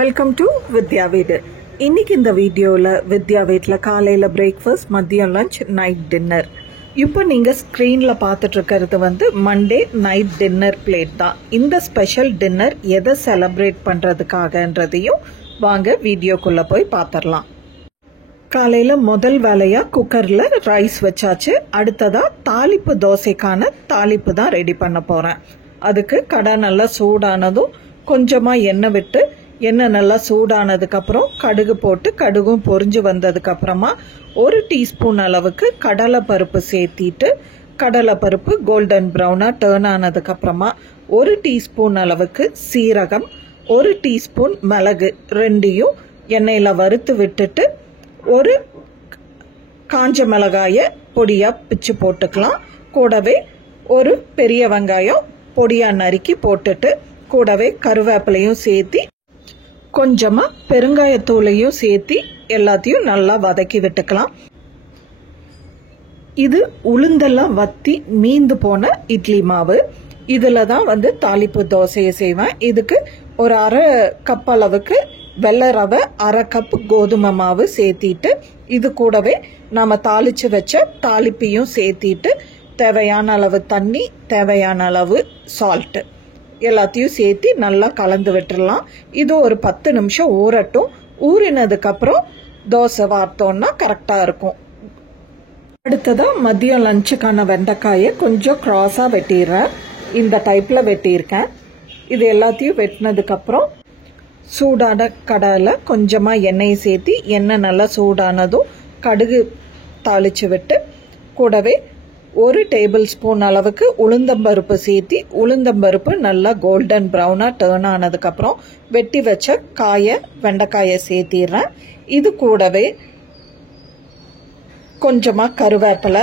Welcome to வித்யா வீடு. இன்னைக்கு இந்த வீடியோவில் வித்யா வீட்டில் காலையில் பிரேக்ஃபாஸ்ட், மதியம் லஞ்ச், நைட் டின்னர். இப்போ நீங்கள் ஸ்க்ரீனில் பார்த்துட்டு இருக்கிறது மண்டே நைட் டின்னர் பிளேட் தான். இந்த ஸ்பெஷல் டின்னர் எதை செலிப்ரேட் பண்ணுறதுக்காகன்றதையும் வாங்க வீடியோக்குள்ளே போய் பார்த்துடலாம். காலையில் முதல் வேலையாக குக்கரில் ரைஸ் வச்சாச்சு. அடுத்ததாக தாளிப்பு தோசைக்கான தாளிப்பு தான் ரெடி பண்ண போகிறேன். அதுக்கு கடை நல்லா சூடானதும் கொஞ்சமாக எண்ணெய் விட்டு, எண்ணெய் நல்லா சூடானதுக்கப்புறம் கடுகு போட்டு, கடுகும் பொரிஞ்சு வந்ததுக்கப்புறமா 1 டீஸ்பூன் அளவுக்கு கடலைப்பருப்பு சேர்த்திட்டு, கடலைப்பருப்பு கோல்டன் ப்ரௌனாக டேர்ன் ஆனதுக்கப்புறமா 1 டீஸ்பூன் அளவுக்கு சீரகம், 1 டீஸ்பூன் மிளகு ரெண்டையும் எண்ணெயில் வறுத்து விட்டுட்டு, ஒரு காஞ்ச மிளகாயை பொடியாக பிச்சு போட்டுக்கலாம். கூடவே ஒரு பெரிய வெங்காயம் பொடியாக நறுக்கி போட்டுட்டு, கூடவே கருவேப்பிலையும் சேர்த்தி கொஞ்சமாக பெருங்காயத்தூளையும் சேர்த்தி எல்லாத்தையும் நல்லா வதக்கி விட்டுக்கலாம். இது உளுந்தெல்லாம் வத்தி மீந்து போன இட்லி மாவு. இதில் தான் தாளிப்பு தோசையை செய்வேன். இதுக்கு ஒரு 1/2 கப் அளவுக்கு வெள்ளை ரவை, 1/2 கப் கோதுமை மாவு சேர்த்திட்டு, இது கூடவே நாம் தாளித்து வச்ச தாளிப்பையும் சேர்த்திட்டு, தேவையான அளவு தண்ணி, தேவையான அளவு சால்ட்டு எல்லாத்தையும் சேர்த்து நல்லா கலந்து விட்டுடலாம். இது ஒரு 10 நிமிஷம் ஊறட்டும். ஊறினதுக்கப்புறம் தோசை வார்த்தோன்னா கரெக்டாக இருக்கும். அடுத்ததாக மதியம் லஞ்சுக்கான வெண்டைக்காயை கொஞ்சம் க்ராஸாக வெட்டிடுறேன். இந்த டைப்பில் வெட்டியிருக்கேன். இது எல்லாத்தையும் வெட்டினதுக்கப்புறம் சூடான கடாயில் கொஞ்சமாக எண்ணெயை சேர்த்தி, எண்ணெய் நல்லா சூடானதும் கடுகு தாளித்து விட்டு, கூடவே 1 டேபிள் ஸ்பூன் அளவுக்கு உளுந்தம்பருப்பு சேர்த்தி, உளுந்தம்பருப்பு நல்லா கோல்டன் ப்ரௌனாக டேர்ன் ஆனதுக்கப்புறம் வெட்டி வச்ச வெண்டைக்காயை சேர்த்திடுறேன். இது கூடவே கொஞ்சமாக கருவேப்பிலை,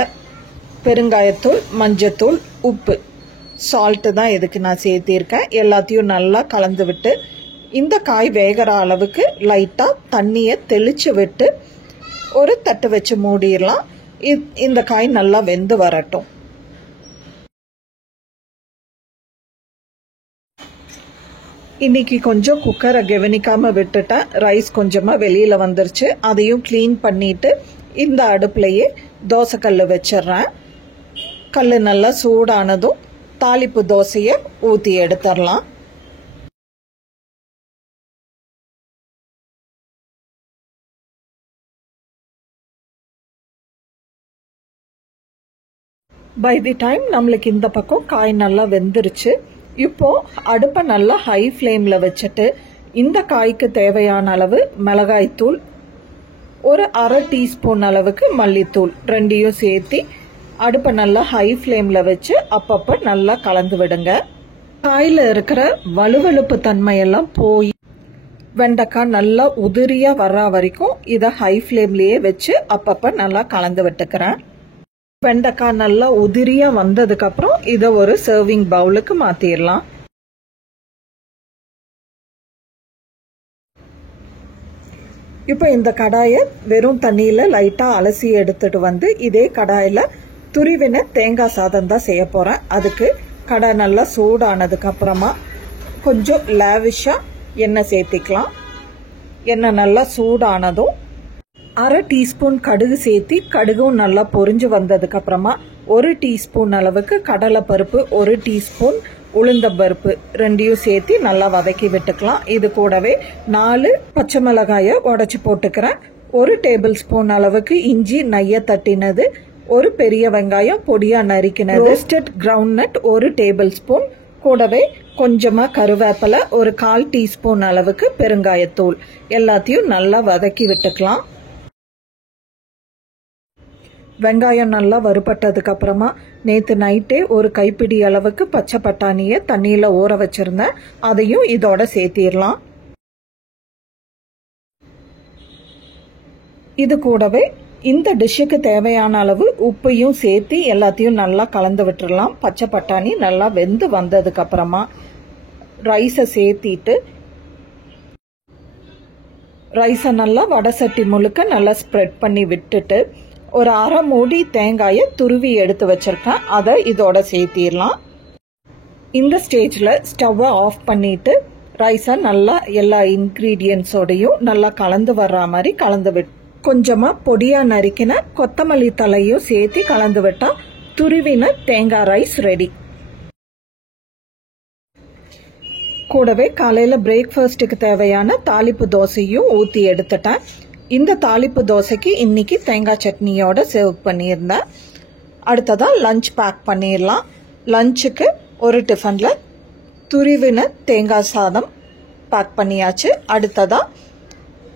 பெருங்காயத்தூள், மஞ்சத்தூள், உப்பு, சால்ட்டு தான் இதுக்கு நான் சேர்த்திருக்கேன். எல்லாத்தையும் நல்லா கலந்து விட்டு, இந்த காய் வேகிற அளவுக்கு லைட்டாக தண்ணியை தெளித்து விட்டு ஒரு தட்டு வச்சு மூடிடலாம். இந்த காய் நல்லா வெந்து வரட்டும். இன்னைக்கு கொஞ்சம் குக்கரை கவனிக்காம விட்டுட்டேன். ரைஸ் கொஞ்சமாக வெளியில் வந்துருச்சு. அதையும் க்ளீன் பண்ணிட்டு இந்த அடுப்புலையே தோசைக்கல் வச்சிடுறேன். கல் நல்லா சூடானதும் தாளிப்பு தோசையை ஊற்றி எடுத்துடலாம். பை தி டைம் நம்மளுக்கு இந்த பக்கம் காய் நல்லா வெந்துருச்சு. இப்போ அடுப்பை நல்லா ஹை ஃப்ளேமில் வச்சுட்டு, இந்த காய்க்கு தேவையான அளவு மிளகாய்த்தூள், ஒரு 1/2 டீஸ்பூன் அளவுக்கு மல்லித்தூள் ரெண்டையும் சேர்த்தி அடுப்பை நல்லா ஹை ஃப்ளேமில் வச்சு அப்பப்போ நல்லா கலந்து விடுங்க. காயில் இருக்கிற வலுவழுப்பு தன்மையெல்லாம் போய் வெண்டைக்காய் நல்லா உதிரியாக வர்ற வரைக்கும் இதை ஹை ஃப்ளேம்லேயே வச்சு அப்பப்போ நல்லா கலந்து விட்டுக்கிறேன். வெண்டைக்காய் நல்லா உதிரியாக வந்ததுக்கப்புறம் இதை ஒரு சர்விங் பவுலுக்கு மாற்றிடலாம். இப்போ இந்த கடாயை வெறும் தண்ணியில் லைட்டாக அலசி எடுத்துட்டு இதே கடாயில் துருவின தேங்காய் சாதம் தான் செய்ய போகிறேன். அதுக்கு கடாய் நல்லா சூடானதுக்கப்புறமா கொஞ்சம் லேவிஷாக எண்ணெய் சேர்த்திக்கலாம். எண்ணெய் நல்லா சூடானதும் 1/2 டீஸ்பூன் கடுகு சேர்த்தி, கடுகும் நல்லா பொரிஞ்சு வந்ததுக்கப்புறமா 1 டீஸ்பூன் அளவுக்கு கடலைப்பருப்பு, 1 டீஸ்பூன் உளுந்தம்பருப்பு ரெண்டையும் சேர்த்தி நல்லா வதக்கி விட்டுக்கலாம். இது கூடவே 4 பச்சை மிளகாயை உடச்சி போட்டுக்கிறேன். 1 டேபிள் ஸ்பூன் அளவுக்கு இஞ்சி நைய தட்டினது, 1 பெரிய வெங்காயம் பொடியாக நறுக்கினது, ரோஸ்டட் கிரவுண்ட்நட் 1 டேபிள் ஸ்பூன், கூடவே கொஞ்சமாக கருவேப்பிலை, ஒரு 1/4 டீஸ்பூன் அளவுக்கு பெருங்காயத்தூள் எல்லாத்தையும் நல்லா வதக்கி விட்டுக்கலாம். வெங்காயம் நல்லா வறுபட்டதுக்கு அப்புறமா நேற்று நைட்டே ஒரு கைப்பிடி அளவுக்கு பச்சை பட்டாணியை தண்ணியில் ஊற வச்சிருந்தேன். அதையும் இதோட சேர்த்திடலாம். இது கூடவே இந்த டிஷ்ஷுக்கு தேவையான அளவு உப்பையும் சேர்த்து எல்லாத்தையும் நல்லா கலந்து விட்டுடலாம். பச்சை பட்டாணி நல்லா வெந்து வந்ததுக்கு அப்புறமா ரைஸை சேர்த்திட்டு, ரைஸை நல்லா வடை சட்டி முழுக்க நல்லா ஸ்ப்ரெட் பண்ணி விட்டுட்டு, ஒரு 1/2 மூடி தேங்காயை துருவி எடுத்து வச்சிருக்கேன். அதை இதோட சேர்த்திடலாம். இந்த ஸ்டேஜில் ஸ்டவ்வை ஆஃப் பண்ணிட்டு ரைஸை நல்லா எல்லா இன்க்ரீடியன்ஸோடையும் நல்லா கலந்து வர்ற மாதிரி கலந்து விட்டு கொஞ்சமாக பொடியாக நறுக்கின கொத்தமல்லி தலையும் சேர்த்து கலந்து விட்டால் துருவின தேங்காய் ரைஸ் ரெடி. கூடவே காலையில் பிரேக்ஃபாஸ்ட்டுக்கு தேவையான தாளிப்பு தோசையும் ஊற்றி எடுத்துட்டேன். இந்த தாளிப்பு தோசைக்கு இன்னைக்கு தேங்காய் சட்னியோட சர்வ் பண்ணியிருந்தேன். அடுத்ததாக லஞ்ச் பேக் பண்ணிடலாம். லஞ்சுக்கு ஒரு டிஃபனில் துருவின தேங்காய் சாதம் பேக் பண்ணியாச்சு. அடுத்ததாக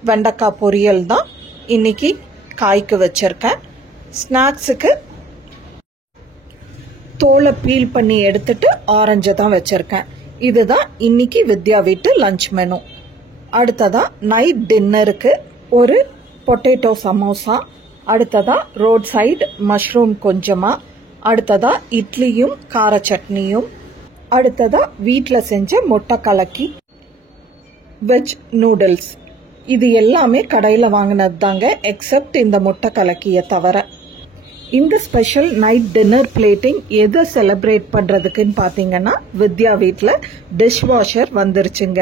வெண்டைக்காய் பொரியல் தான் இன்னைக்கு காய்க்கு வச்சுருக்கேன். ஸ்நாக்ஸுக்கு தோலை பீல் பண்ணி எடுத்துட்டு ஆரஞ்சு தான் வச்சுருக்கேன். இதுதான் இன்னைக்கு வித்யா வீட்டு லஞ்ச் மெனு. அடுத்ததாக நைட் டின்னருக்கு ஒரு பொட்டேட்டோ சமோசா, அடுத்ததாக ரோட் சைடு மஷ்ரூம் கொஞ்சமாக, அடுத்ததாக இட்லியும் கார சட்னியும், அடுத்ததாக வீட்டில் செஞ்ச முட்டை கலக்கி, வெஜ் நூடுல்ஸ். இது எல்லாமே கடையில் வாங்கினது தாங்க, எக்ஸப்ட் இந்த முட்டை கலக்கியை தவிர. இந்த ஸ்பெஷல் நைட் டின்னர் பிளேட்டிங் எதை செலிப்ரேட் பண்ணுறதுக்குன்னு பார்த்தீங்கன்னா வித்யா வீட்டில் டிஷ் வாஷர் வந்துருச்சுங்க.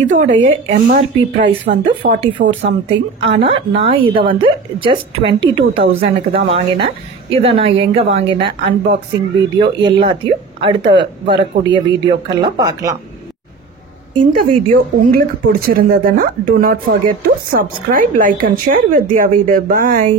இதோடைய எம்ஆர்பி ப்ரைஸ் வந்து 44 சம்திங். ஆனால் நான் இதை வந்து ஜஸ்ட் 22,000க்கு தான் வாங்கினேன். இதை நான் எங்கே வாங்கினேன், அன்பாக்சிங் வீடியோ எல்லாத்தையும் அடுத்த வரக்கூடிய வீடியோக்கெல்லாம் பார்க்கலாம். இந்த வீடியோ உங்களுக்கு பிடிச்சிருந்ததுன்னா do not forget to subscribe, like and share வித்யா வீடு. Bye.